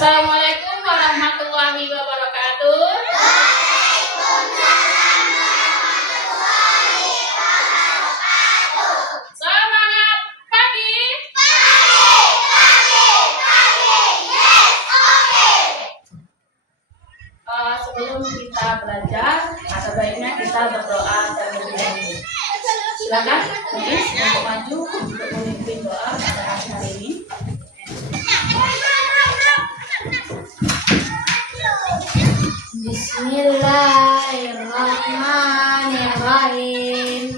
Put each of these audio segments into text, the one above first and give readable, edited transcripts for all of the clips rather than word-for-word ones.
Assalamualaikum warahmatullahi wabarakatuh. Waalaikumsalam warahmatullahi wabarakatuh. Semangat pagi. Yes, oke. Sebelum kita belajar, ada baiknya kita berdoa terlebih dahulu. Silakan, Miss, untuk maju untuk memimpin doa pada hari ini. Bismillahirrahmanirrahim.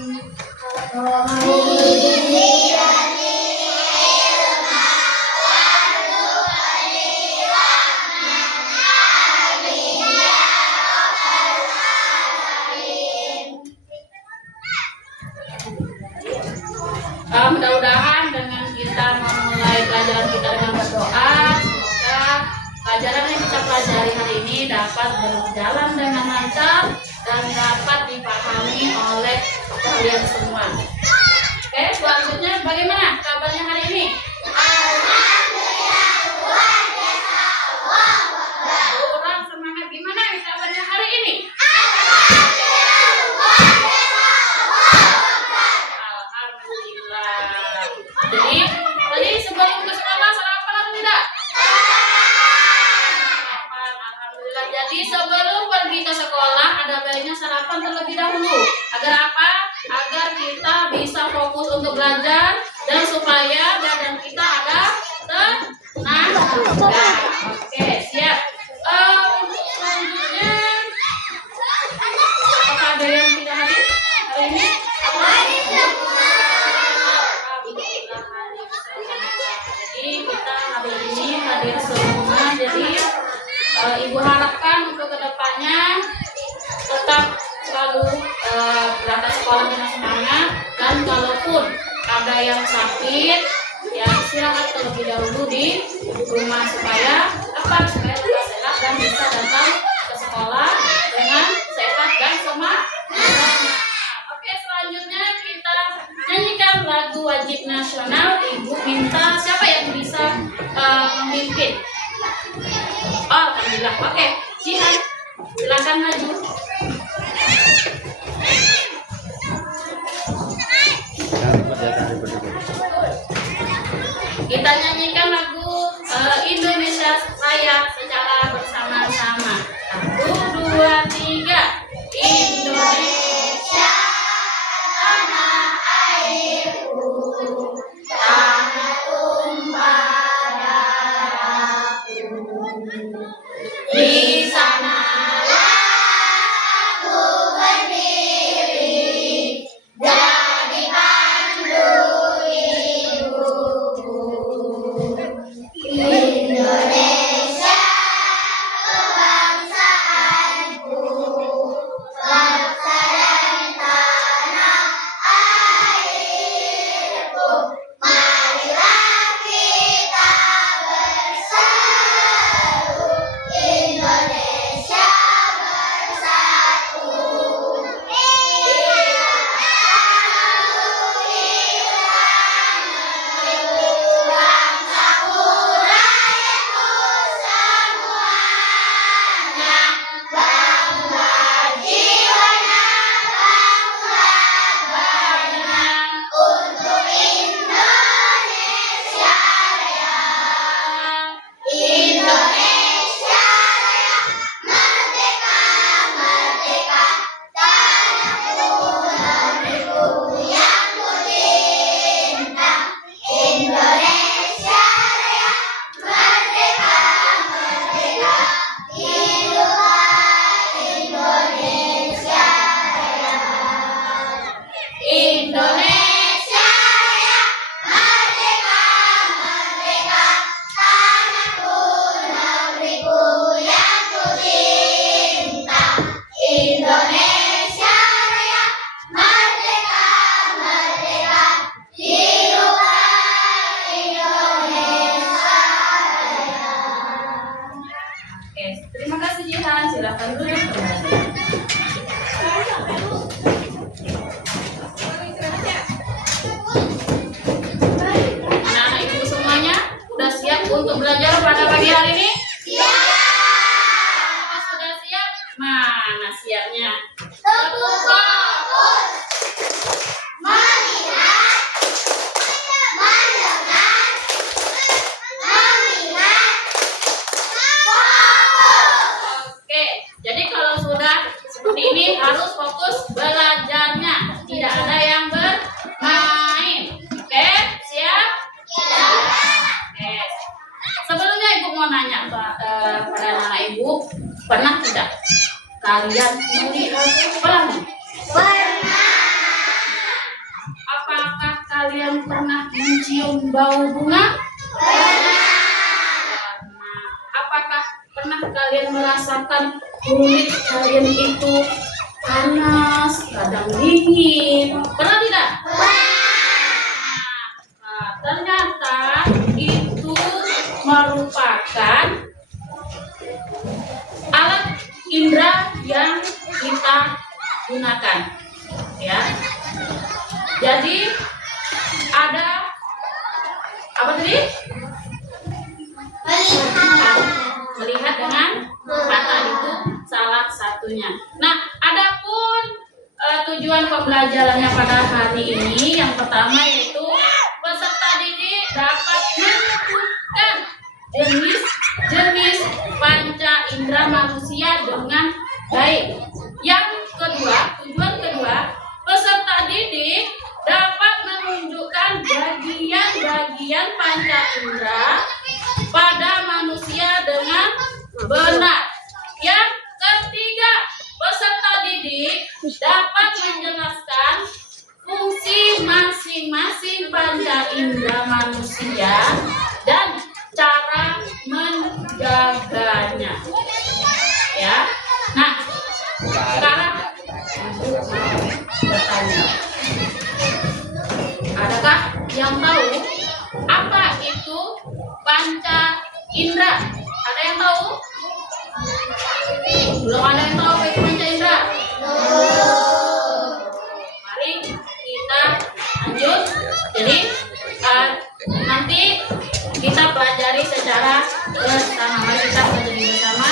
Mudah-mudahan dengan kita memulai pelajaran kita dengan berdoa, semoga pelajaran yang kita pelajari hari ini dapat berjalan dengan lancar dan dapat dipahami oleh kalian semua. Oke, selanjutnya bagaimana kabarnya hari ini? Alhamdulillah, luar biasa. Kurang semangat, gimana kabarnya hari ini? Alhamdulillah, luar biasa. Alhamdulillah. Jadi sebelum ke sekolah sarapan atau tidak? Alhamdulillah. Jadi sebelum pergi ke sekolah ada baiknya sarapan terlebih dahulu. Agar apa? Agar kita bisa fokus untuk belajar dan supaya badan kita ada tenang. Oke, siap. Untuk selanjutnya, apakah ada yang tidak hadir hari ini? Jadi kita hari ini hadir semua. Jadi Ibu harapkan untuk kedepannya tetap selalu berangkat sekolah dengan semangat, dan kalaupun ada yang sakit ya istirahat terlebih dahulu di rumah supaya tetap sehat dan bisa datang ke sekolah dengan sehat dan semangat. Oke, selanjutnya kita nyanyikan lagu wajib nasional. Ibu minta siapa yang bisa memimpin? Alhamdulillah. Oke, Jihan, silakan maju. Kita nyanyikan lagu Indonesia Raya secara bersama-sama. 1, 2, 3. Indonesia tanah airku, tanah tumpah darahku. Di sanalah aku berdiri, jadi pandu ibuku. Indonesia kebangsaanku, bangsa dan tanah airku. Marilah kita bersatu, Indonesia bersatu. Bangsaku, rakyatku semuanya, bangga jiwanya, bangga raganya, untuk Indonesia Raya. Indonesia Raya, merdeka, merdeka, tanahku, negeriku yang ku cinta. Indonesia Raya, merdeka, merdeka, hiduplah Indonesia Raya. Indonesia Raya, merdeka, merdeka, tanahku, negeriku yang ku cinta. Indonesia Raya, merdeka, merdeka, hiduplah Indonesia Raya. Oke, terima kasih Jihan. Silakan duduk kembali. Anak-anak ibu semuanya udah siap untuk belajar pada pagi hari ini? Mana siapnya? Tepuk fokus. Melihat, mendengar, mengingat, fokus. Oke, jadi kalau sudah seperti ini harus fokus belajarnya. Tidak ada yang bermain. Oke, siap? Oke. Sebelumnya Ibu mau nanya pada anak Ibu, pernah tidak kalian melihat pelangi? Pernah. Apakah kalian pernah mencium bau bunga? Pernah. Pernah. Apakah pernah kalian merasakan kulit kalian itu panas, kadang dingin? Pernah tidak? Nah, ternyata itu merupakan alat indera yang kita gunakan, ya. Jadi ada apa tadi? Melihat dengan mata itu salah satunya. Nah, adapun tujuan pembelajarannya pada hari ini yang pertama yaitu peserta didik dapat menyebutkan jenis-jenis panca indera manusia dengan baik. Yang kedua, tujuan kedua, peserta didik dapat menunjukkan bagian-bagian panca indera pada manusia dengan benar. Yang ketiga, peserta didik dapat menjelaskan fungsi masing-masing panca indera manusia dan cara menjaganya. Ya. Nah, sekarang bertanya. Adakah yang tahu apa itu panca indera? Ada yang tahu? Belum ada yang tahu apa itu panca indera? Mari kita lanjut. Jadi nanti kita pelajari secara bersama. Mari kita pelajari bersama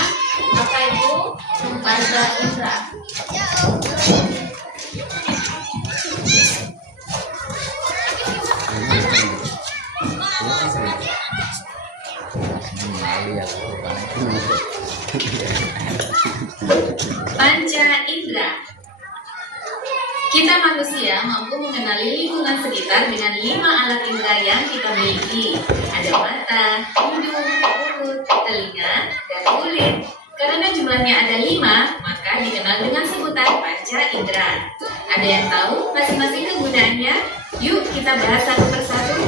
apa itu panca indera. Panca indera. Kita manusia mampu mengenali lingkungan sekitar dengan 5 alat indera yang kita miliki. Ada mata, hidung, mulut, telinga, dan kulit. Karena jumlahnya ada 5, maka dikenal dengan sebutan panca indera. Ada yang tahu masing-masing kegunaannya? Yuk kita bahas satu persatu.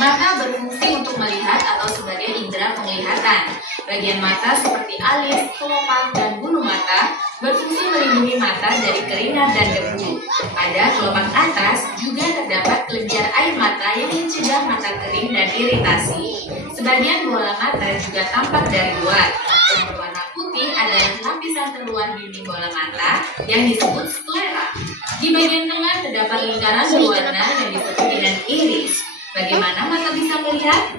Mata berfungsi untuk melihat atau sebagai indera penglihatan. Bagian mata seperti alis, kelopak, dan bulu mata berfungsi melindungi mata dari keringat dan debu. Pada kelopak atas juga terdapat kelenjar air mata yang mencegah mata kering dan iritasi. Sebagian bola mata juga tampak dari luar. Yang berwarna putih adalah lapisan terluar dinding bola mata yang disebut sklera. Di bagian tengah terdapat lingkaran berwarna yang disebut dengan iris. Bagaimana mata bisa melihat?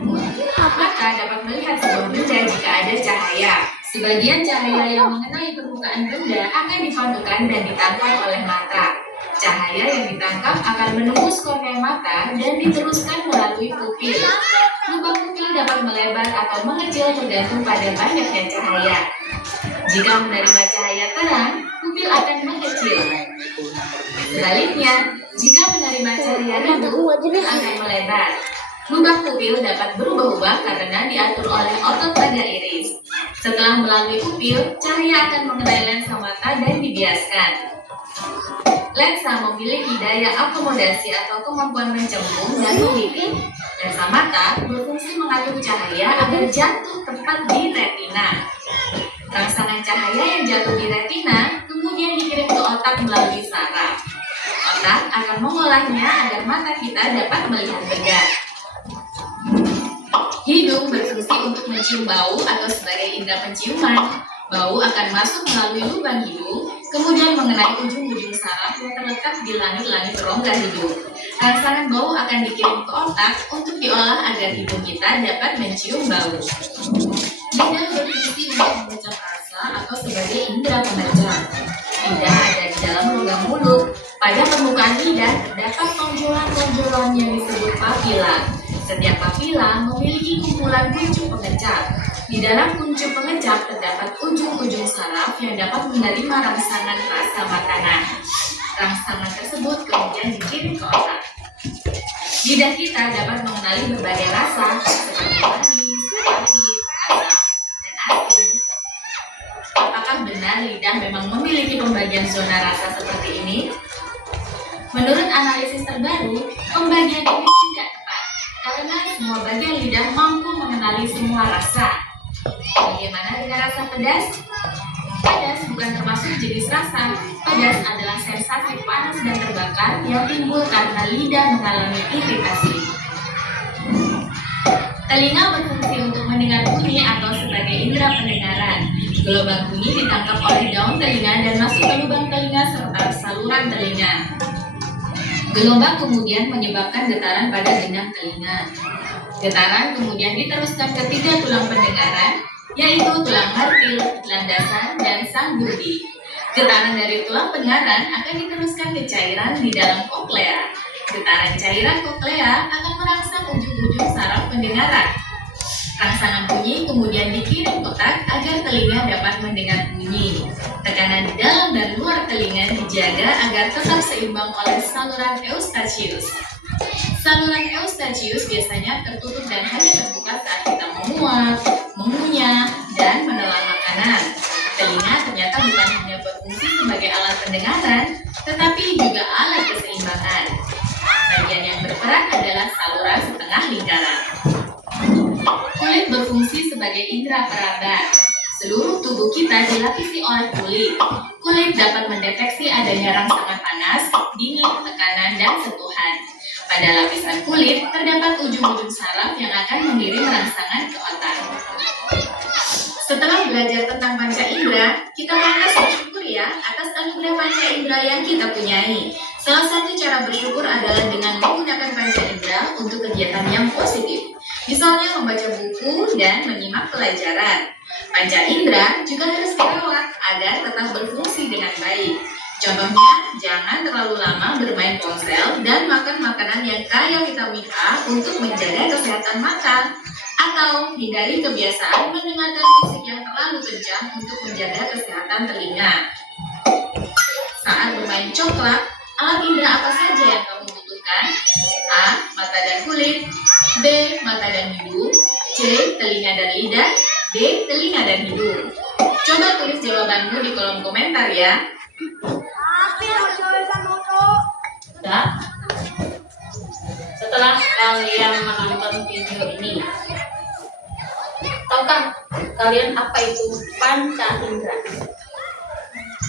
Mata dapat melihat sebuah benda jika ada cahaya. Sebagian cahaya yang mengenai permukaan benda akan dipantulkan dan ditangkap oleh mata. Cahaya yang ditangkap akan menembus kornea mata dan diteruskan melalui pupil. Lubang pupil dapat melebar atau mengecil tergantung pada banyaknya cahaya. Jika menerima cahaya terang, pupil akan mengecil. Sebaliknya, jika menerima cahaya redup, pupil akan melebar. Lubang pupil dapat berubah-ubah karena diatur oleh otot pada iris. Setelah melalui pupil, cahaya akan mengenai lensa mata dan dibiaskan. Lensa memiliki daya akomodasi atau kemampuan mencembung dan melitik. Lensa mata berfungsi mengatur cahaya agar jatuh tepat di retina. Rangsangan cahaya yang jatuh di retina kemudian dikirim ke otak melalui saraf. Otak akan mengolahnya agar mata kita dapat melihat benar. Hidung berfungsi untuk mencium bau atau sebagai indera penciuman. Bau akan masuk melalui lubang hidung, kemudian mengenai ujung-ujung saraf yang terletak di langit-langit rongga hidung. Rangsangan bau akan dikirim ke otak untuk diolah agar hidung kita dapat mencium bau. Lidah berfungsi untuk mengucap rasa atau sebagai indera penerjang. Lidah ada di dalam rongga mulut. Pada permukaan lidah terdapat tonjolan-tonjolan yang disebut papila. Setiap papila memiliki kumpulan kuncup pengecap. Di dalam kuncup pengecap terdapat ujung-ujung saraf yang dapat menerima rangsangan rasa makanan. Rangsangan tersebut kemudian dikirim ke otak. Lidah kita dapat mengenali berbagai rasa seperti manis, pahit, asam, dan asin. Apakah benar lidah memang memiliki pembagian zona rasa seperti ini? Menurut analisis terbaru, pembagian ini tidak tepat karena semua bagian lidah mampu mengenali semua rasa. Bagaimana dengan rasa pedas? Pedas bukan termasuk jenis rasa. Pedas adalah sensasi panas dan terbakar yang timbul karena lidah mengalami iritasi. Telinga berfungsi untuk mendengar bunyi atau sebagai indera pendengaran. Gelombang bunyi ditangkap oleh daun telinga dan masuk ke lubang telinga serta saluran telinga. Gelombang kemudian menyebabkan getaran pada gendang telinga. Getaran kemudian diteruskan ke 3 tulang pendengaran, yaitu tulang martil, landasan, dan sanggurdi. Getaran dari tulang pendengaran akan diteruskan ke cairan di dalam koklea. Getaran cairan koklea akan merangsang ujung-ujung saraf pendengaran. Rangsangan bunyi kemudian dikirim otak agar telinga dapat mendengar bunyi. Tekanan di dalam dan luar telinga dijaga agar tetap seimbang oleh saluran eustachius. Saluran eustachius biasanya tertutup dan hanya terbuka saat kita memuap, mengunyah, dan menelan makanan. Telinga ternyata bukan hanya berfungsi sebagai alat pendengaran, tetapi juga alat keseimbangan. Bagian yang berperan adalah saluran setengah lingkaran. Kulit berfungsi sebagai indera peraba. Seluruh tubuh kita dilapisi oleh kulit. Kulit dapat mendeteksi adanya rangsangan panas, dingin, tekanan, dan sentuhan. Pada lapisan kulit terdapat ujung-ujung saraf yang akan mengirim rangsangan ke otak. Setelah belajar tentang panca indera, kita pantas bersyukur ya atas anugerah panca indera yang kita punyai. Salah satu cara bersyukur adalah dengan menggunakan panca indera untuk kegiatan yang positif. Misalnya membaca buku dan menyimak pelajaran. Panca indera juga harus dirawat agar tetap berfungsi dengan baik. Contohnya, jangan terlalu lama bermain ponsel dan makan makanan yang kaya vitamin A untuk menjaga kesehatan mata. Atau hindari kebiasaan mendengarkan musik yang terlalu kencang untuk menjaga kesehatan telinga. Saat bermain coklat, alat indera apa saja yang kamu butuhkan? A. Mata dan kulit. B. Mata dan hidung. C. Telinga dan lidah. D. Telinga dan hidung. Coba tulis jawabanmu di kolom komentar ya. Sudah? Setelah kalian menonton video ini, tahukah kalian apa itu panca indera?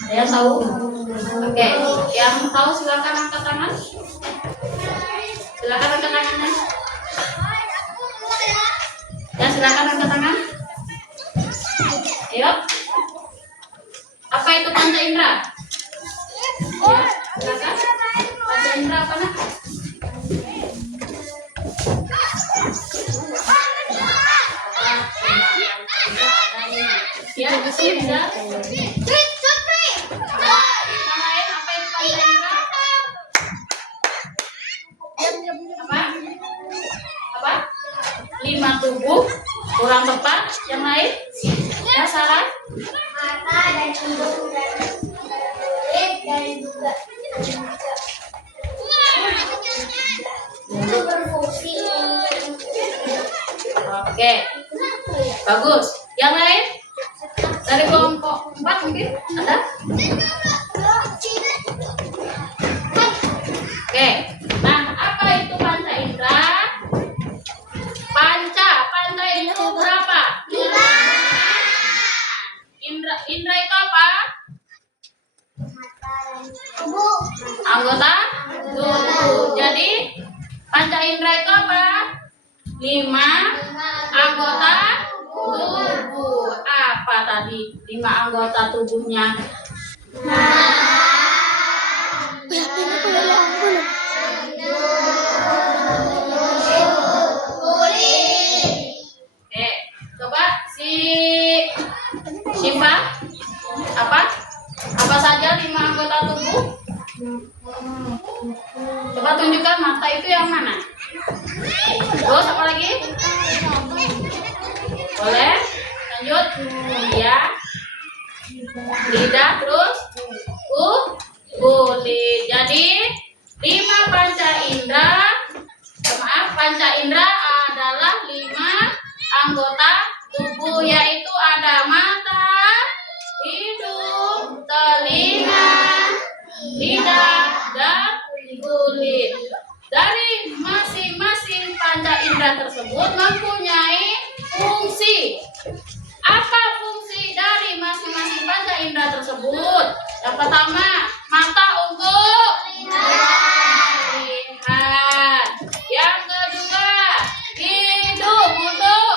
Ada yang tahu? Oke, yang tahu silakan angkat tangan. Silakan angkat tangannya. Ya, silakan angkat tangan. Ayo. Apa itu panca indera? Ya, silakan. Panca indera apa nak? Ya, bisa. Apa? 5 tubuh kurang tepat. Yang lain? Ya, salah. Mata dan hidung dan kulit dan juga itu berfungsi untuk Oke, bagus. Yang lain? Dari kelompok 4 mungkin ada? Oke, nah apa itu panca indera? Panca itu berapa? 5. Indra itu apa? tubuh. Anggota tubuh. Jadi panca indera itu apa? 5 anggota tubuh. Apa tadi 5 anggota tubuhnya? Oke, coba si Syifa apa? Apa saja 5 anggota tubuh? Coba tunjukkan mata itu yang mana? Terus apa lagi? Boleh? Lanjut. Ya. Lidah, terus kulit. Jadi 5 panca indera. Panca indera adalah 5 anggota tubuh, yaitu ada mata, hidung, telinga, lidah, dan kulit. Dari masing-masing panca indera tersebut mempunyai fungsi. Apa fungsi dari masing-masing panca indera tersebut? Yang pertama, mata untuk lihat. Yang kedua, hidung untuk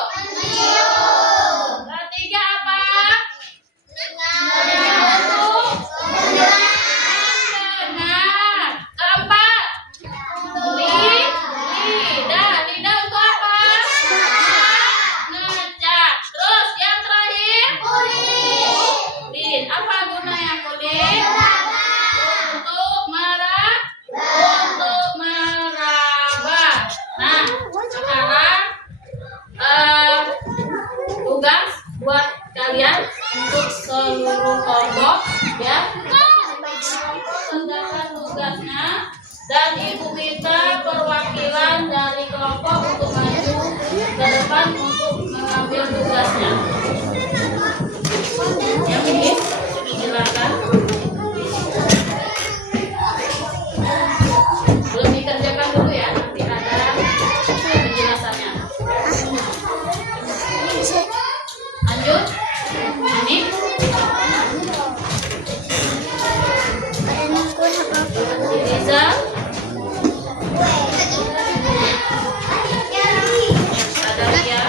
ketiga apa? Untuk dengar. Keempat, lidah untuk apa? Ngecak. Terus yang terakhir, kulit. Apa gunanya kulit? Untuk meraba. Nah, sekarang tugas buat kalian untuk seluruh kelompok ya. Kerjakan tugasnya dan Ibu minta perwakilan dari kelompok untuk maju ke depan untuk mengambil tugasnya. Ya, mungkin silakan. Belum dikerjakan dulu ya, nanti ada penjelasannya. Lanjut. Ini Riza. Ada Ria.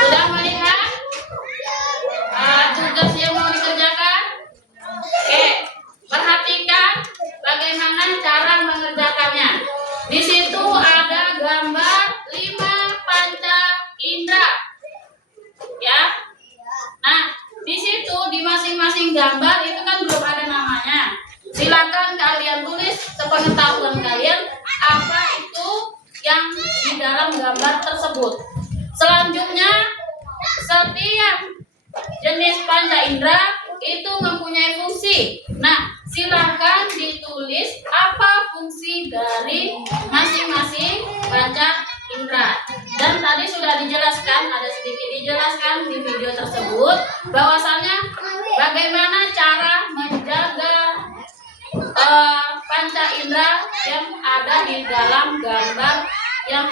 Sudah melihat tugas yang mau dikerjakan? Oke, perhatikan bagaimana cara mengerjakannya. Di situ ada gambar 5 panca indera. Ya. Nah, di situ di masing-masing gambar itu kan belum ada namanya. Silakan kalian tulis sepengetahuan kalian apa itu yang di dalam gambar tersebut. Selanjutnya, setiap jenis panca indera itu mempunyai fungsi. Nah, silakan ditulis apa fungsi dari masing-masing panca indera. Dan tadi sudah dijelaskan, ada sedikit dijelaskan di video tersebut bahwasanya bagaimana cara menjaga panca indera yang ada di dalam gambar yang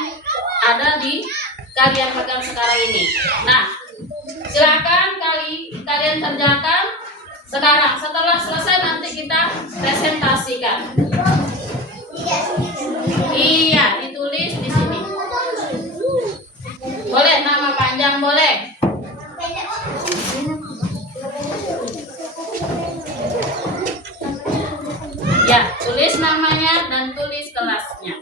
ada di kalian pegang sekarang ini. Nah, silakan kalian kerjakan sekarang. Setelah selesai nanti kita presentasikan. Iya, ditulis di sini. Boleh nama panjang boleh. Ya, tulis namanya dan tulis kelasnya.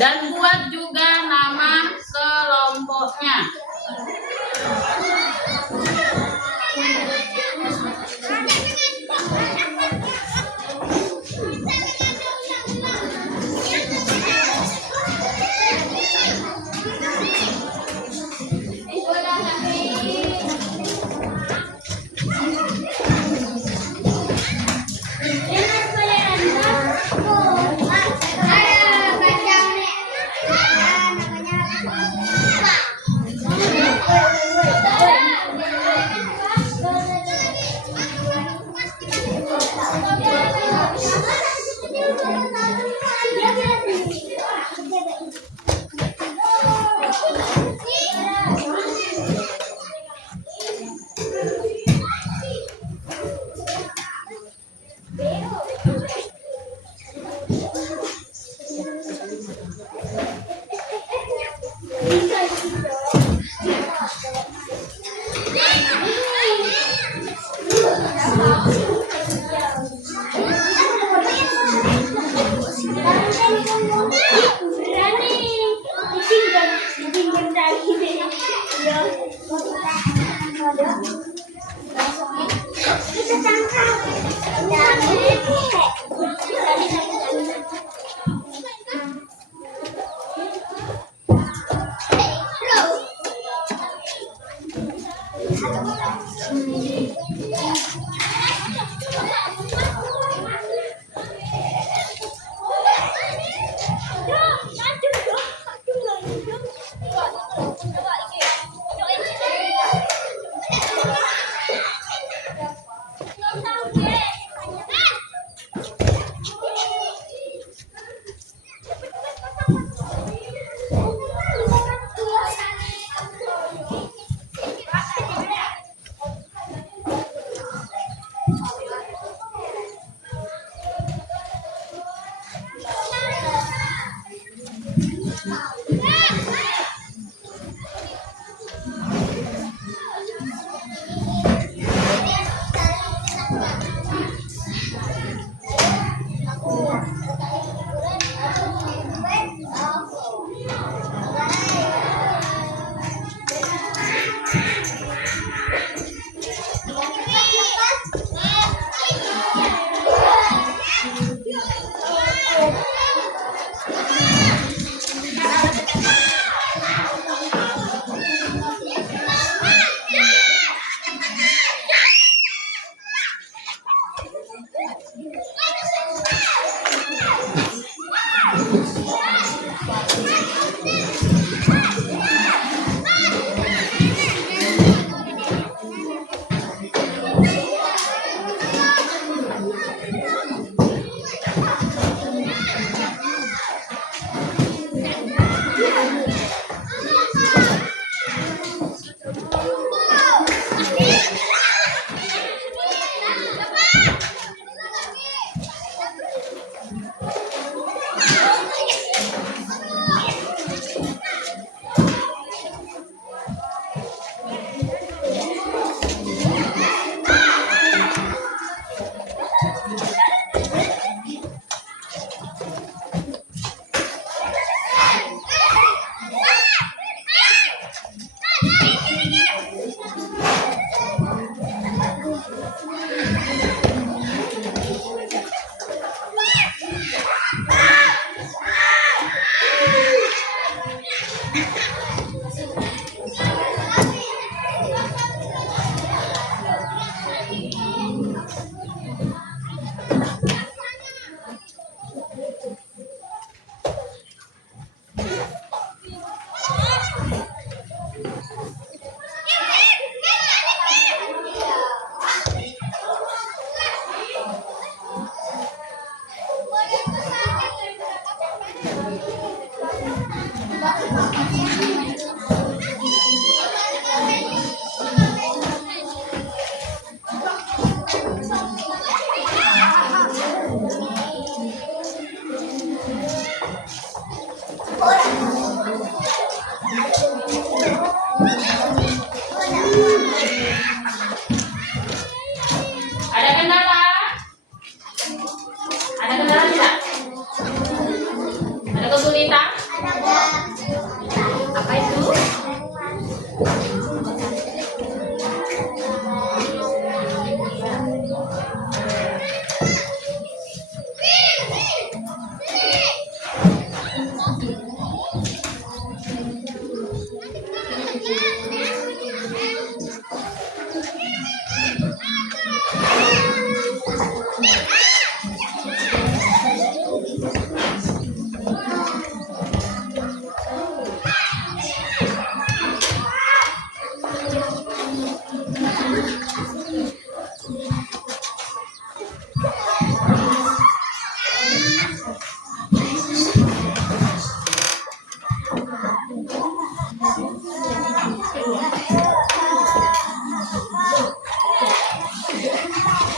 Dan buat juga nama kelompoknya. Ada kendala? Ada kendala tidak? Ada kesulitan? Apa itu?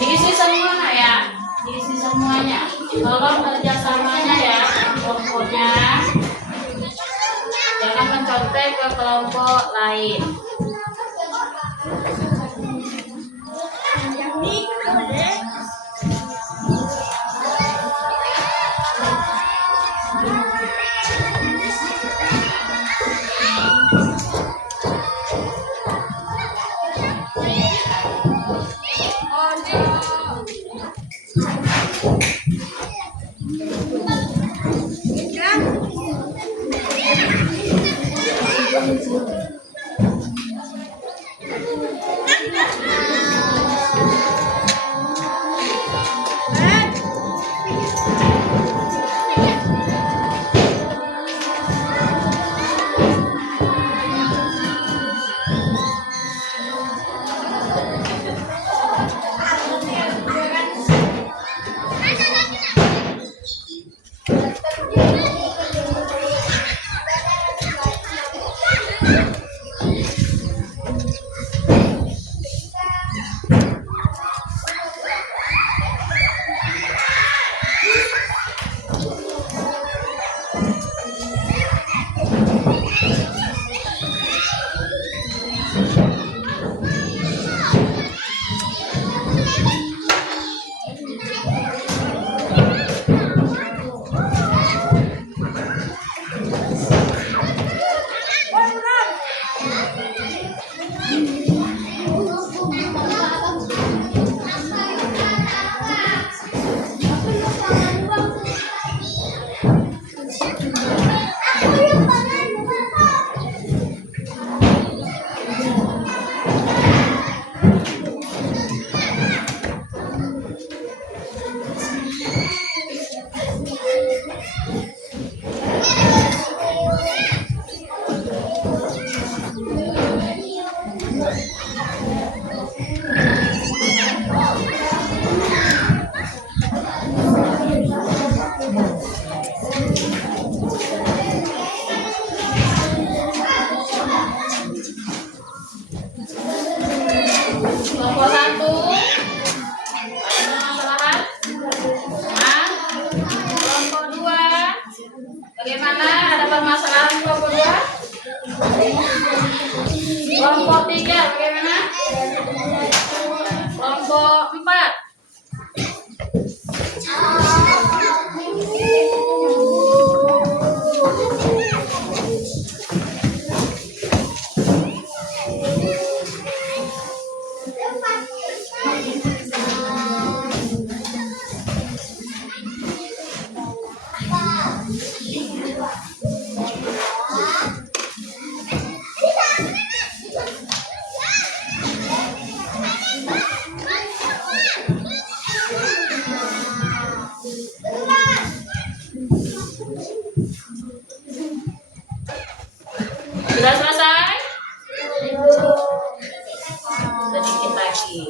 Diisi semua ya, diisi semuanya. Tolong kerjasamanya ya, kelompoknya. Jangan mencontek ke kelompok lain. Kelompok 1 banyak permasalahan. Nah, kelompok 2 bagaimana, ada permasalahan kelompok 2? Kelompok 3 bagaimana? Kelompok 4 sudah selesai? Sedikit lagi.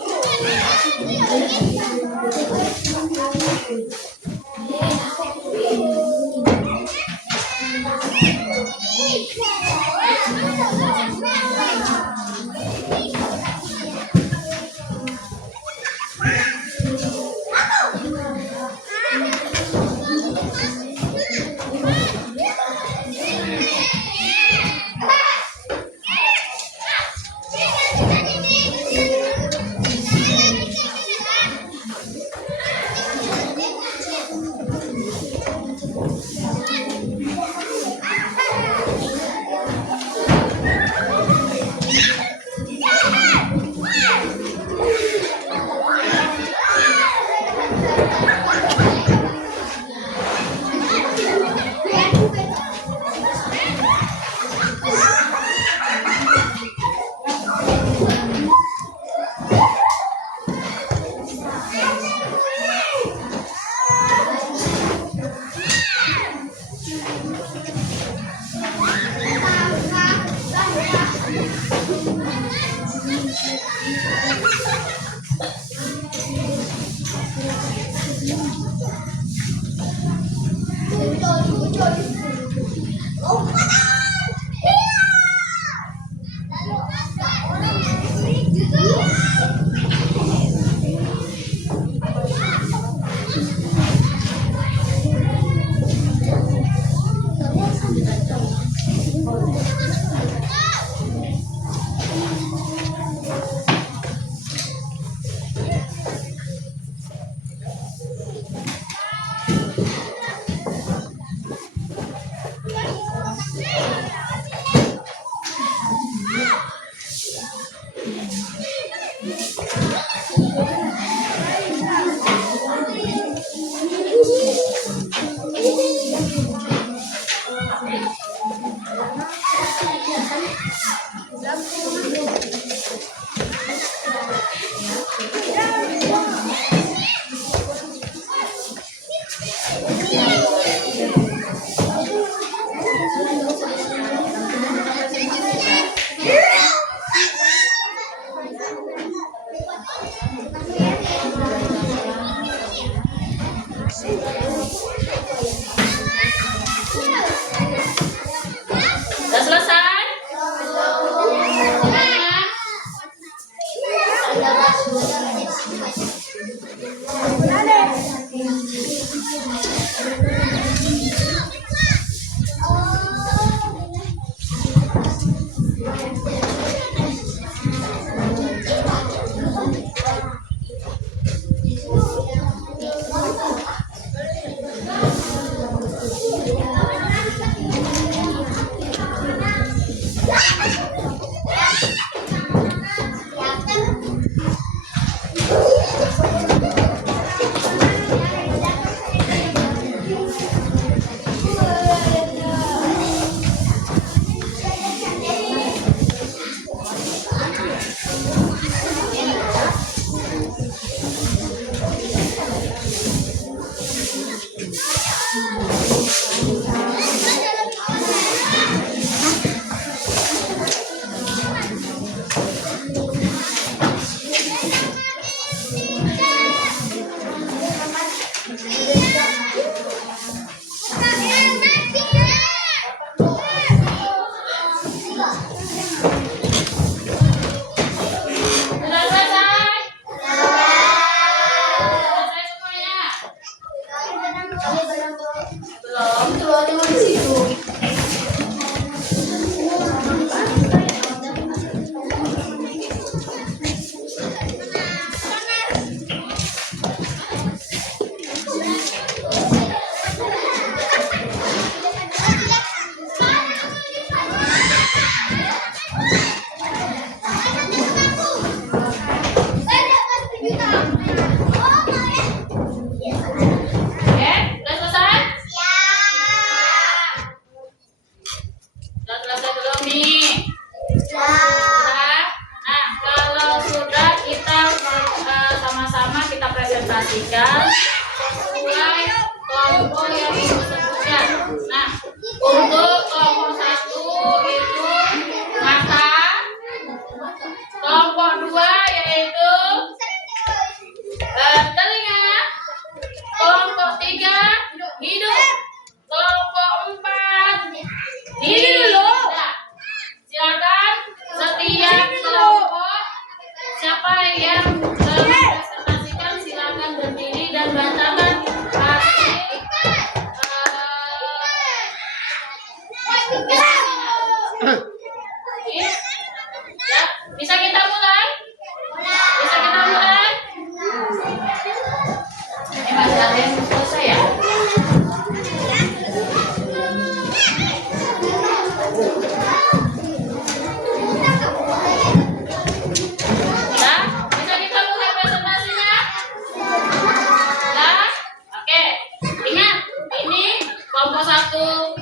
kelompok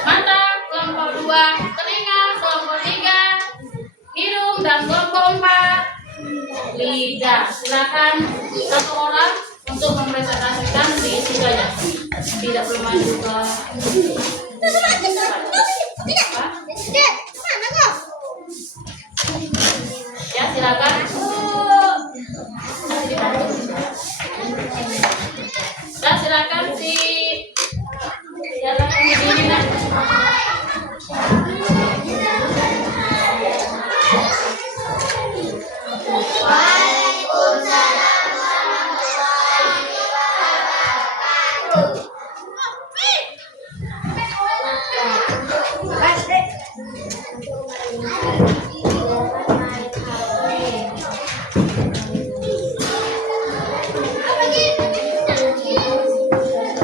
1 mata, kelompok 2 telinga, kelompok 3 hidung, dan kelompok 4 lidah. Silakan satu orang untuk mempresentasikan diisinya. Tidak perlu maju ke ya, silakan. Dan silakan si silakan begini nak.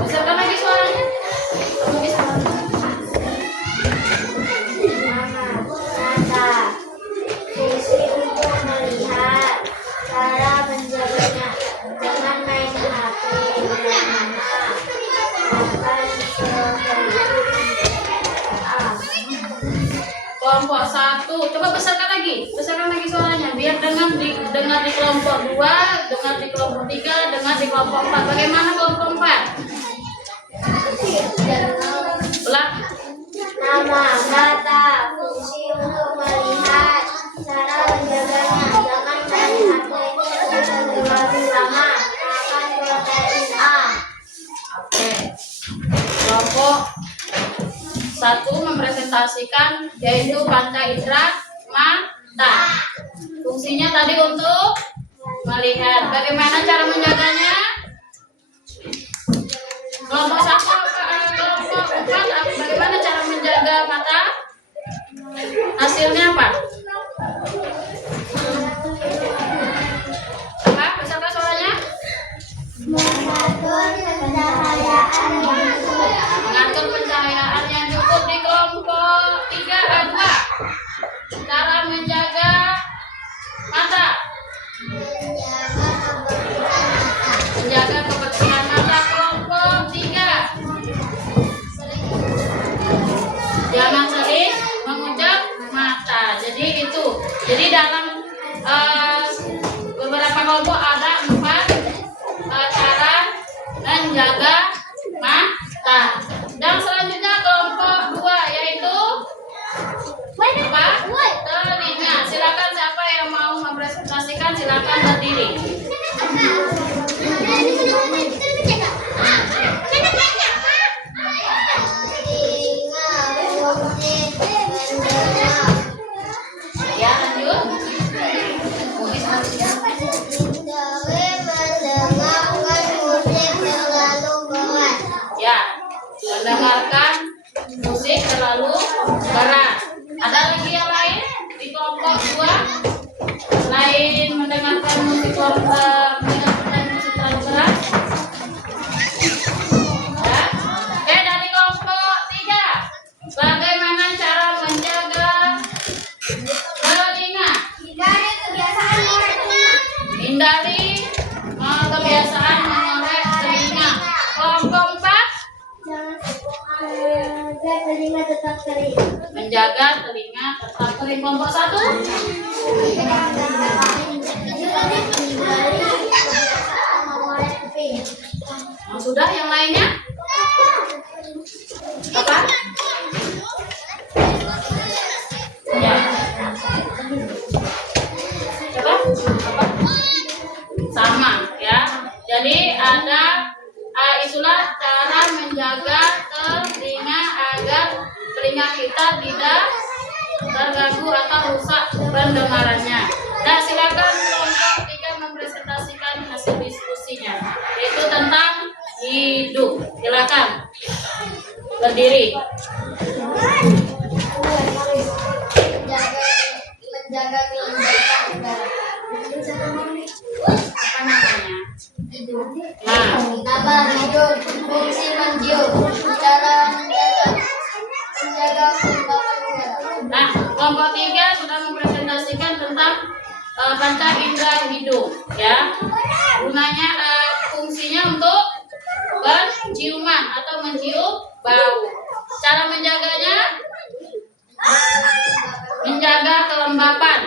Besarkan lagi suaranya. Kamu bisa. Mata, fungsi untuk melihat, cara menjaganya, jangan main HP, makan Kelompok 1, coba besarkan lagi suaranya biar dengar di kelompok 2, dengar di kelompok 3, dengar di kelompok 4. Bagaimana kelompok 4? Ulang. nama, mata, fungsi untuk melihat, cara menjaganya, jangan main HP, jangan terlalu lama, makan protein A. Oke. Kelompok 1 mempresentasikan yaitu panca indera mata. Fungsinya tadi untuk melihat. Bagaimana cara menjaganya? Kelompok 1, kelompok 4, bagaimana cara menjaga mata? Hasilnya apa? Apa? Besarkan suaranya. Mengatur pencahayaan yang cukup. Mengatur pencahayaan yang cukup di kelompok 3 A2. Cara menjaga mata. Menjaga kebersihan mata kelompok 3. Jangan sering mengucap mata. Jadi itu. Jadi dalam beberapa kelompok ada 4 cara menjaga mata. Dan selanjutnya kelompok 2 yaitu apa? Telinga. Silakan siapa yang mau mempresentasikan silakan berdiri. Ya, lanjut. Ya, mendengarkan musik terlalu keras. Ada lagi yang lain di kelompok 2 selain mendengarkan musik terlalu keras? Ya. Oke, dari kelompok 3, bagaimana cara menjaga telinga? Hindari kebiasaan mengorek telinga. Kelompok 4, telinga tetap kering. menjaga telinga tetap kering. Kelompok 1, sudah. Yang lainnya apa? Ya. Coba apa? Sama ya. Jadi ada itulah cara menjaga telinga agar telinga kita tidak terganggu atau rusak pendengarannya. Nah, silakan kelompok 3 mempresentasikan hasil diskusinya, yaitu tentang hidung. Silakan berdiri. Menjaga kelembapan udara. Apa namanya? Nah, Nama hidup, fungsi mencium, cara menjaga kelembapan udara. nah, kelompok 3 sudah mempresentasikan tentang panca indera hidung, ya. Gunanya, fungsinya untuk ciuman atau mencium bau. Cara menjaganya, menjaga kelembapan.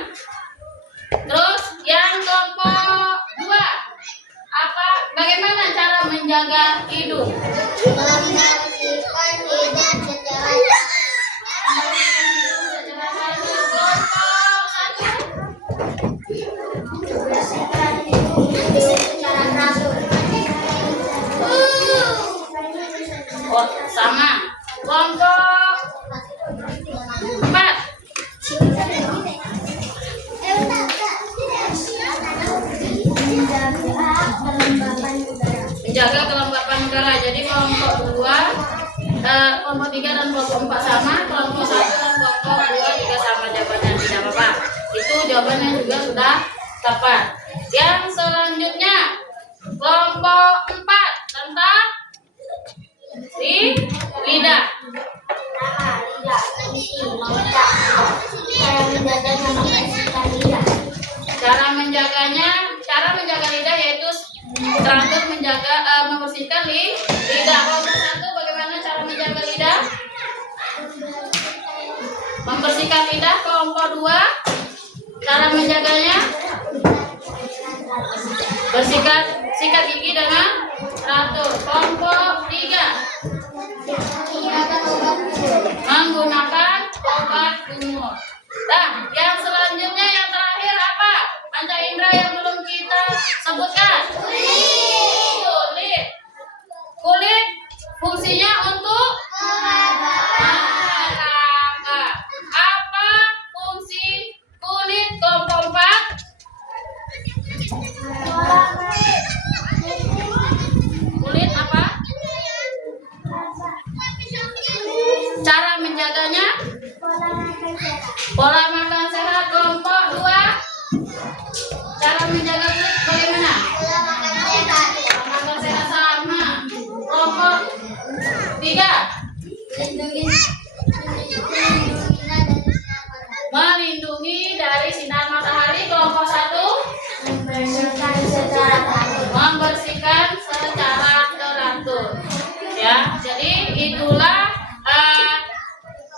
Terus yang kelompok 2, apa? Bagaimana cara menjaga hidung? Membersihkan lidah secara teratur. Oh, sama. Kelompok 4. Menjaga kelembapan udara. Jadi kelompok 2, kelompok 3 dan kelompok 4 sama, kelompok 1 dan kelompok 2 juga sama jawabannya, tidak apa-apa. Itu jawabannya juga sudah tepat. Yang selanjutnya kelompok 4 tentang lidah. Cara menjaga lidah yaitu teratur membersihkan lidah. Kelompok 1 bagaimana cara menjaga lidah? Membersihkan lidah. Kelompok 2 cara menjaganya sikat gigi dengan teratur. Kelompok 3 menggunakan obat kumur. Nah, yang selanjutnya yang terakhir apa? Panca indera yang belum kita sebutkan. Kulit fungsinya untuk apa fungsi kulit kelompok 4? Kulit apa? Cara menjaganya? Pola makan sehat. Kelompok 2 cara menjaga kulit bagaimana? Pola makan sehat sama. Kelompok 3 melindungi dari sinar matahari. Kelompok 1 membersihkan secara teratur. Ya, jadi itulah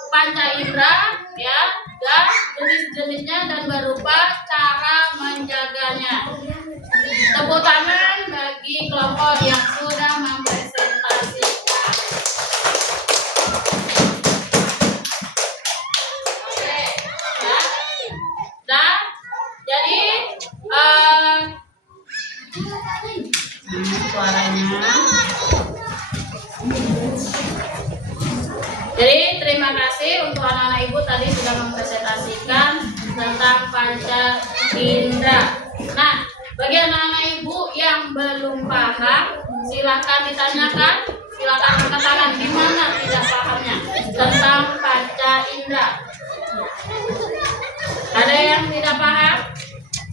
panca indera ya, dan jenis-jenisnya dan berupa cara menjaganya. Tepuk tangan bagi kelompok yang sudah mempresentasikan. Oke, ya. Dan jadi suaranya. Jadi terima kasih untuk anak-anak ibu tadi sudah mempresentasikan tentang panca indera. Nah, bagi anak-anak ibu yang belum paham, silakan ditanyakan, silakan angkat tangan gimana tidak pahamnya tentang panca indera. Ada yang tidak paham?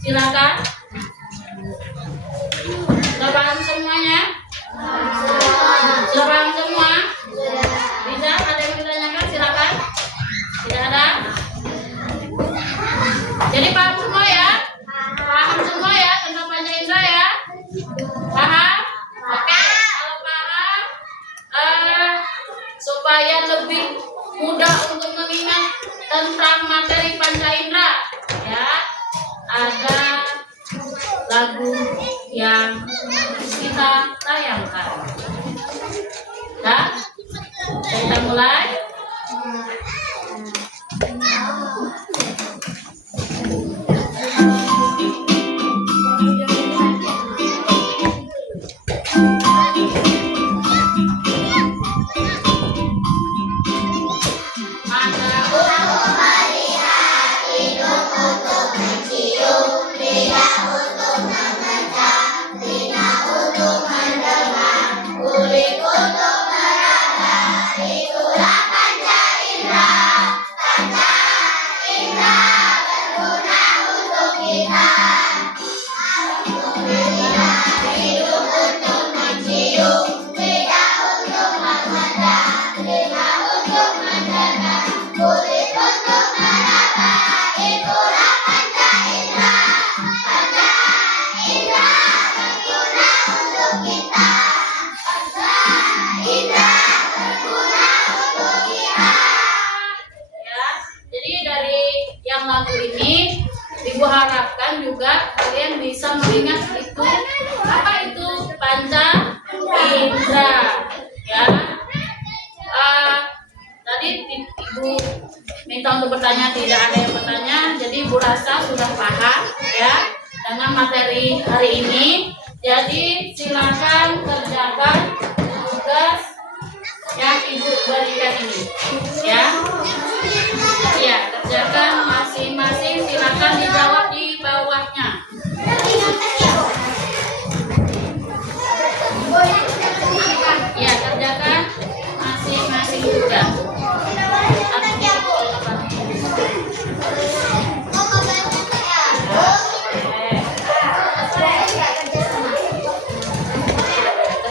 Silakan. Sudah paham semuanya? Sudah paham semua? Tidak? Ada yang ditanyakan? Silakan. Tidak ada? Jadi paham semua ya? Paham semua ya tentang panca indera ya? Paham? Oke. Kalau paham, supaya lebih mudah untuk mengingat tentang materi panca indera, ya, ada lagu yang kita tayangkan. Nah, kita mulai. Kulit untuk meraba, itulah minta untuk bertanya, tidak ada yang bertanya. Jadi Bu Rasa sudah paham ya dengan materi hari ini. Jadi silakan kerjakan tugas yang Ibu berikan ini ya. Ya, kerjakan masing-masing, silakan dijawab di bawahnya. Ya, kerjakan masing-masing tugas.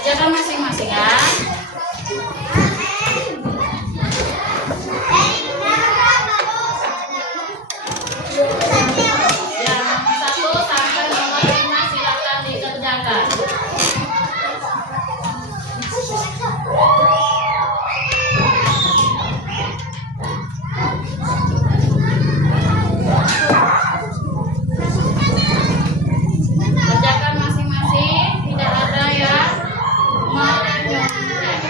Kerjakan masing-masing ya. Yang nomor 1 sampai nomor 5 silakan dikerjakan. Kerjakan masing-masing, tidak ada yang menyontek.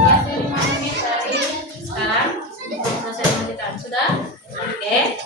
Kasih 5 menit dari sekarang untuk selesai mengerjakan. Sudah? Oke.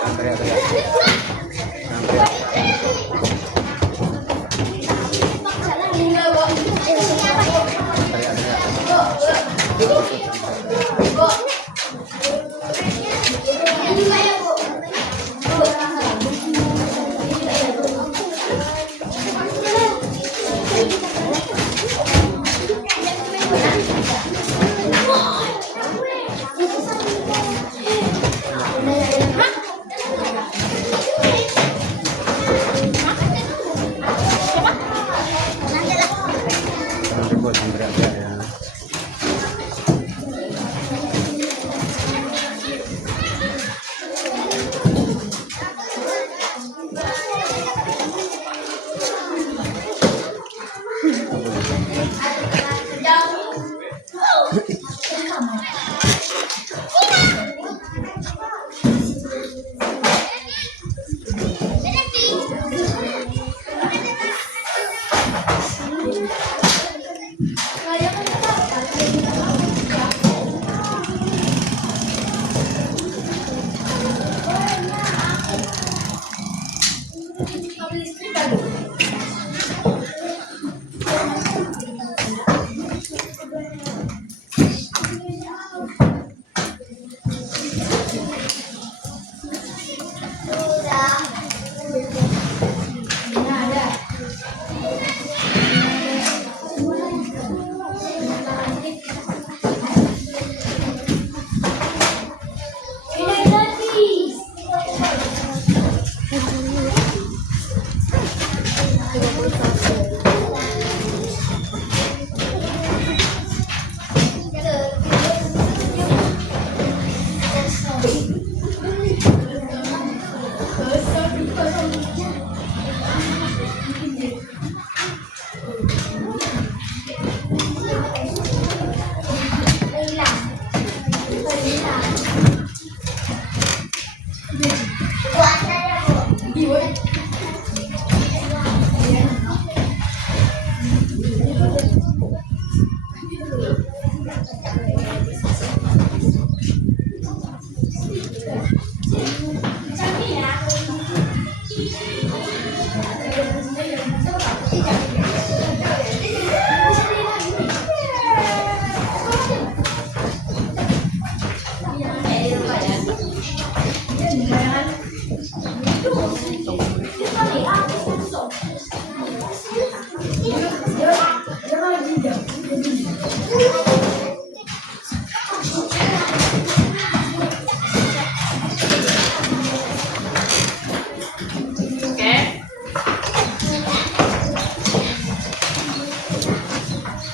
Sampai Oke.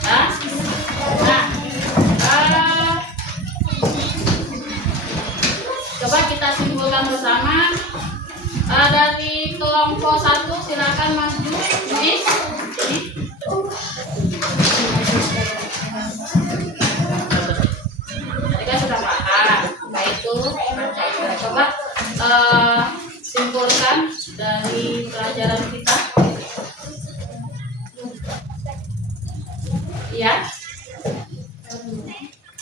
Nah, coba kita simpulkan bersama. Dari kelompok 1 silakan Mas Luis. Tadi kan sudah paham apa itu Pancasila. Coba simpulkan dari pelajaran kita. Iya.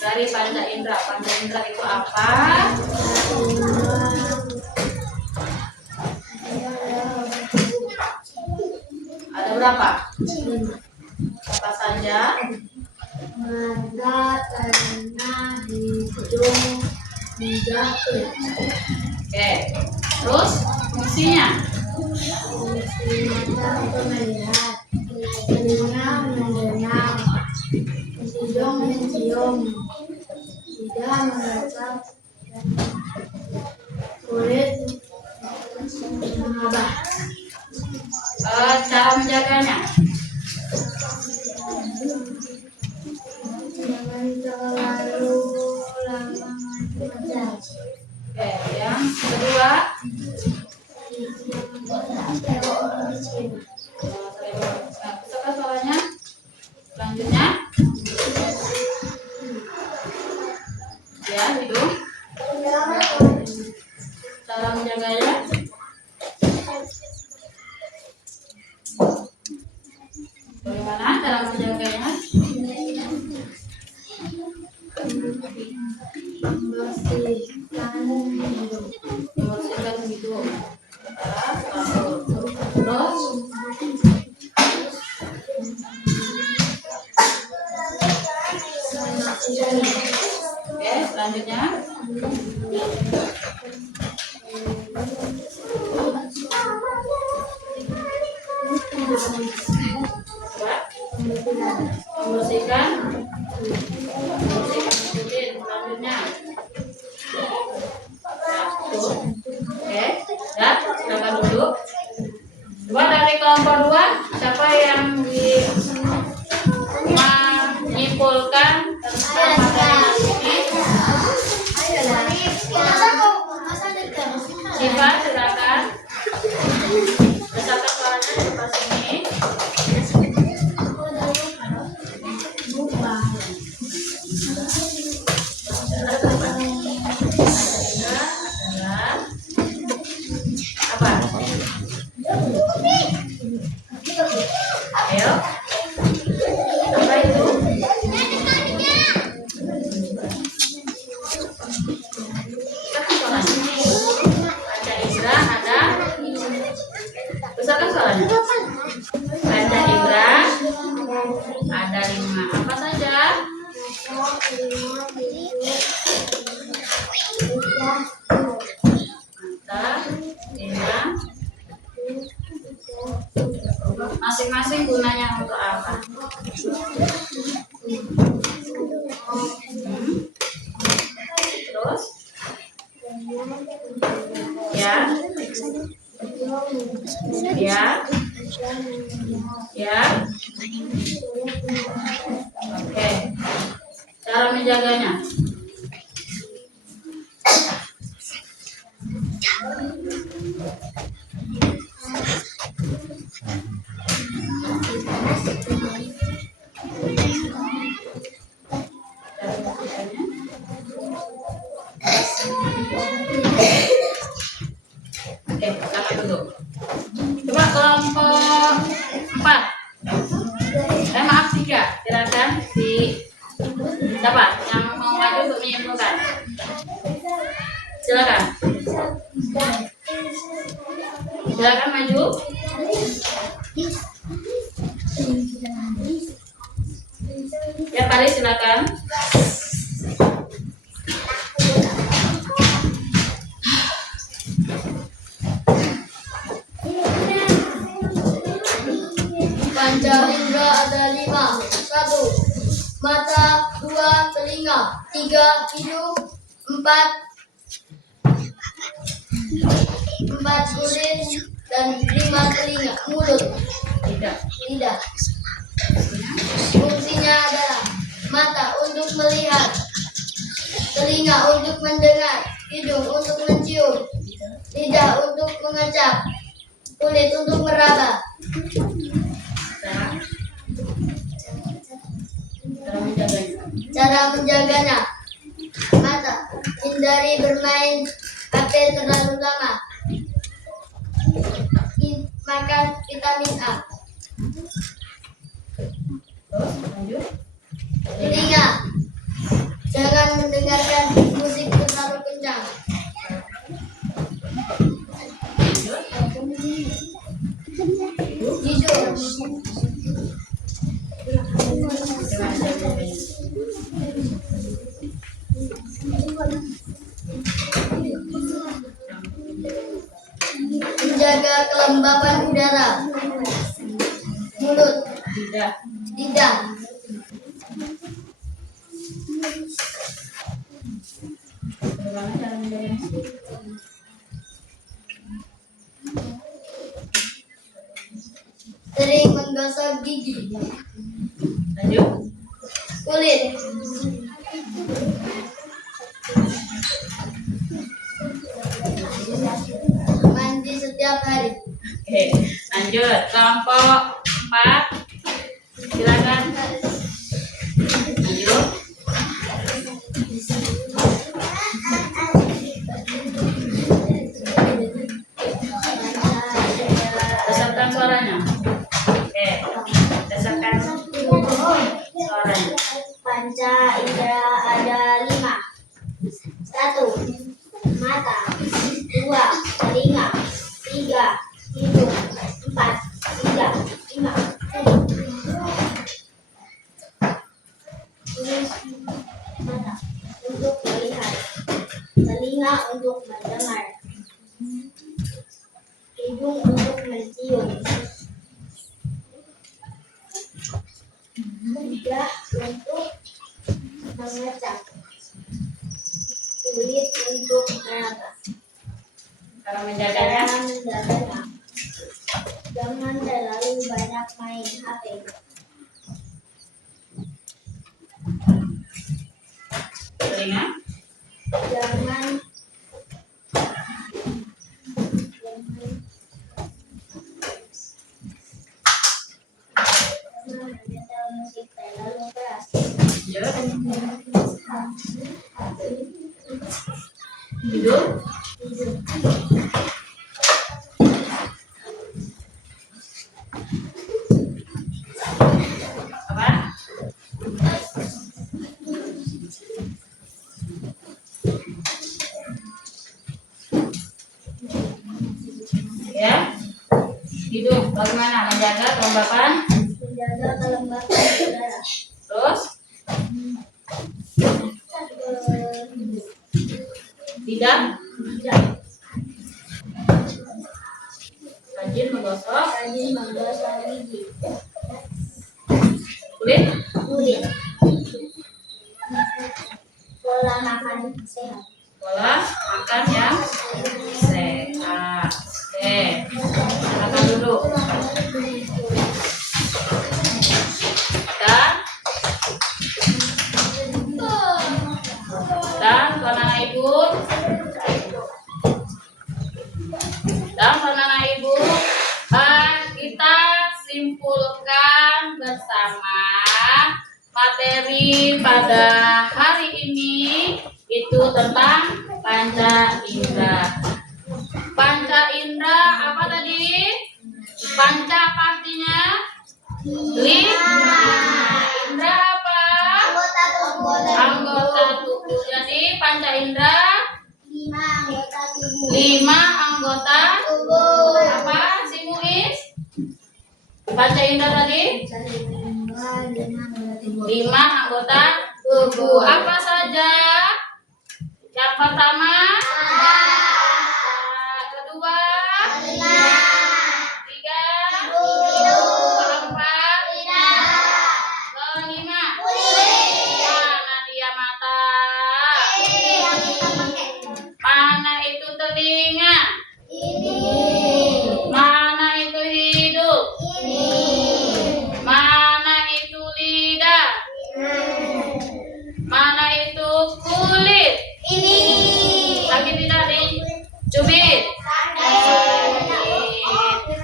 Dari Panca Indra. Panca Indra itu apa? Ada berapa? Apa saja? Mata, telinga, hidung, lidah. Oke. Terus fungsinya? Mata untuk melihat, telinga mendengar, hidung mencium, lidah merasap, kulit mengabah. Cara menjaganya? Jangan terlalu lama membaca. Oke. Yang kedua? Bisa soalnya? Selanjutnya? Ya, hidung. Cara menjaganya? Bagaimana cara menjaganya? Membersihkan hidung. Membersihkan hidung. Terus? Oke, selanjutnya? Membersihkan kulit. Selanjutnya? Oke, ya, silakan duduk. Coba dari kelompok 2, siapa yang menyimpulkan tentang materi ini? Siva, silakan. Bacakan soalnya di pas ini. Apa? Ayo. Apa itu? Panca Indra ada Besarkan suaranya. Panca indera ada 5. Apa saja? Mata, telinga. Masing-masing gunanya untuk apa? Terus? Ya. Ya. Ya. Oke. Cara menjaganya. Oke, silakan duduk. Coba kelompok 4. Maaf 3. Silakan di siapa yang mau maju untuk menyimpulkan? Silakan. Silakan maju. Ya, Paris silakan. Panca indera ada 5. 1. Mata, 2. Telinga, 3. Hidung, 4 kulit, dan 5 telinga, mulut, Tidak. lidah. Fungsinya adalah mata untuk melihat, telinga untuk mendengar, hidung untuk mencium, lidah untuk mengecap, kulit untuk meraba. Cara menjaganya. Mata, hindari bermain HP terlalu lama. Makan vitamin A. Terus lanjut. Telinga, jangan mendengarkan musik terlalu kencang. Hidung, menjaga kelembapan udara. Mulut, Tidak. lidah, Bagaimana cara menjaganya? sering menggosok gigi. Lanjut. Kulit, mandi setiap hari. Oke, lanjut. Kelompok 4. Silakan. Lanjut. Besarkan suaranya. Oke. Besarkan suaranya. Panca indera ada 5. 1. Mata, 2. Telinga, 3. Hidung, 4 lidah, 5 mata untuk melihat, telinga untuk mendengar, hidung untuk mencium, lidah untuk mengecap, kulit untuk meraba. Cara menjaganya. Cara menjaganya. Jangan terlalu banyak main HP. Telinga. Jangan menyetel musik terlalu keras. Hidung. Apa? Ya. hidung. Bagaimana menjaga kelembapan? Menjaga kelembapan udara. Terus tidak rajin menggosok Rajin menggosok gigi. kulit. Kulit. Pola makan sehat. Pola makan yang sehat. Oke, makan dulu. Dan anak ibu, kita simpulkan bersama materi pada hari ini itu tentang panca indera. Panca indera apa tadi? Panca artinya lima. Indera apa? Anggota tubuh. Jadi panca indera 5 anggota tubuh. 5 anggota Tubuh. apa si Muiz? Panca indera tadi 5 anggota tubuh. Apa saja? Yang pertama, kedua, ketiga, keempat, kelima. Mana dia mata? Mana itu telinga? Mana itu hidung? Mana itu lidah? Mana itu kulit? Sakit tidak dicubit?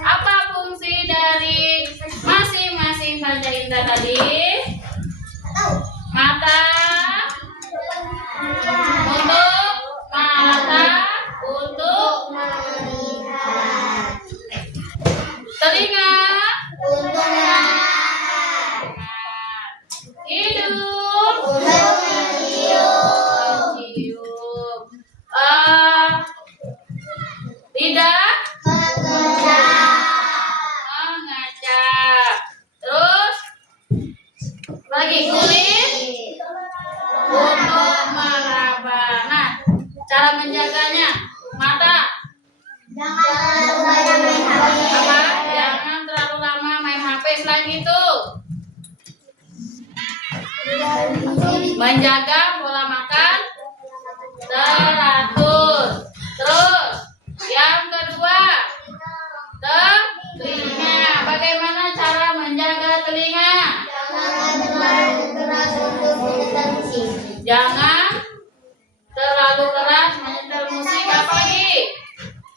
Apa fungsi dari masing-masing panca indera tadi? Mata untuk telinga, hidung, mencium, lidah, mengacak, terus lagi kulit untuk meraba. Nah, cara menjaganya, mata apa? Jangan terlalu lama main HP. Selain itu, menjaga pola makan teratur. Terus yang kedua, telinga. Bagaimana cara menjaga telinga? Jangan terlalu keras menyetel musik. Apa lagi?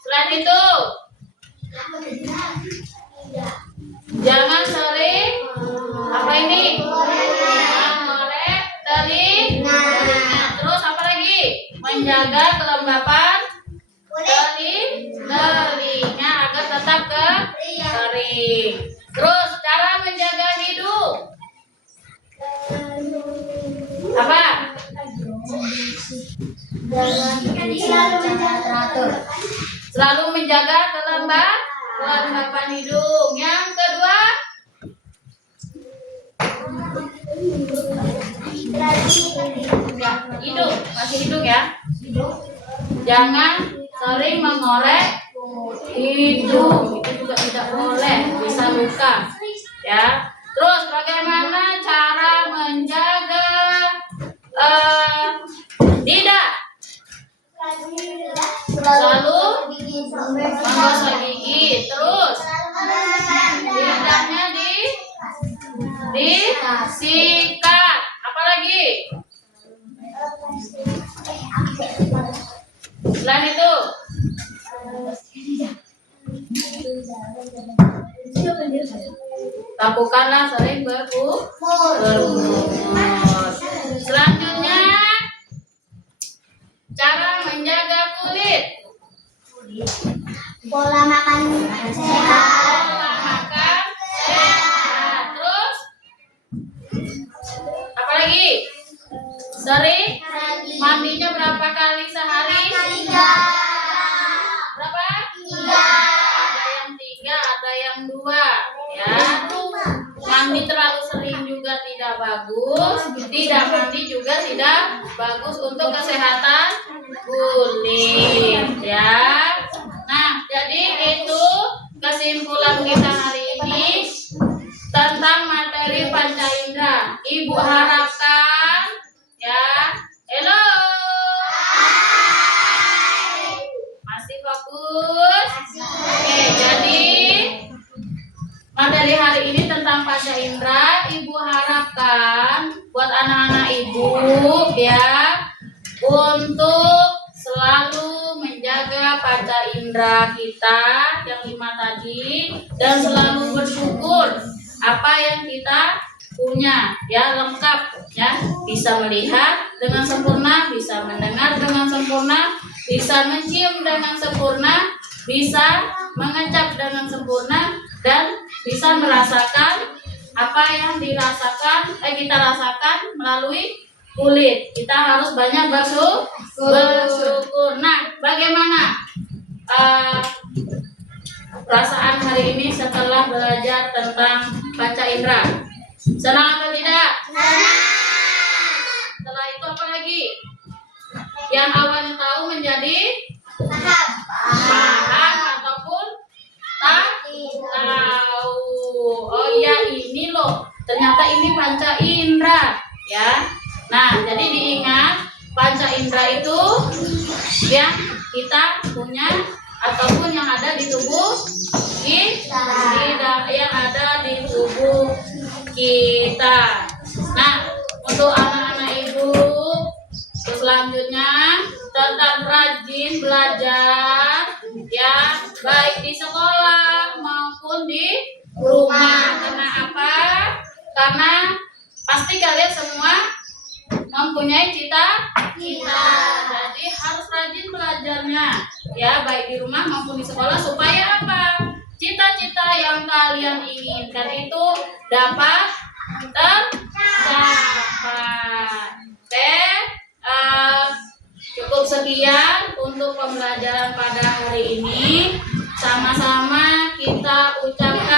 Selain itu, jangan sering apa ini? Mengorek telinga. Terus apa lagi? Menjaga kelembapan telinga agar tetap kering. Terus cara menjaga hidung apa? Selalu menjaga kelembapan hidung. Yang kedua, hidung, masih hidung ya. Jangan sering mengorek hidung, itu juga tidak boleh, bisa luka ya. Terus bagaimana cara menjaga lidah? Selalu menggosok gigi. Terus lidahnya disikat. Apa lagi? Selain itu, lakukanlah sering berkumur. Selanjutnya, cara menjaga kulit. Pola makan sehat. Pola makan sehat. Terus apa lagi? Sering mandinya berapa kali sehari? Tiga. Berapa? 3. Ada yang 3, ada yang 2 ya. Mandi terlalu sering juga tidak bagus, tidak mandi juga tidak bagus untuk kesehatan kulit ya. Nah, jadi itu kesimpulan kita hari ini tentang materi panca indera. Ibu harapkan ya. Halo. Masih fokus? Oke, jadi materi hari ini tentang panca indera. Ibu harapkan buat anak-anak ibu ya untuk selalu menjaga panca indera kita yang 5 tadi dan selalu bersyukur apa yang kita punya ya, lengkap ya, bisa melihat dengan sempurna, bisa mendengar dengan sempurna, bisa mencium dengan sempurna, bisa mengecap dengan sempurna, dan bisa merasakan apa yang kita rasakan melalui kulit. Kita harus banyak bersyukur. Nah, bagaimana perasaan hari ini setelah belajar tentang panca indera? Senang atau tidak? Setelah itu apa lagi? Yang awalnya tahu menjadi paham ataupun tak tahu. Oh iya, ini loh, ternyata ini panca indera ya. Nah, jadi diingat panca indera itu yang kita punya ataupun yang ada di tubuh kita, yang ada di tubuh kita. Nah, untuk anak-anak ibu selanjutnya tetap rajin belajar ya, baik di sekolah maupun di rumah. Karena apa? Karena pasti kalian semua mempunyai cita-cita, jadi harus rajin belajarnya ya, baik di rumah maupun di sekolah, supaya apa? Cita-cita yang kalian inginkan itu dapat tercapai. Oke, cukup sekian untuk pembelajaran pada hari ini. Sama-sama kita ucapkan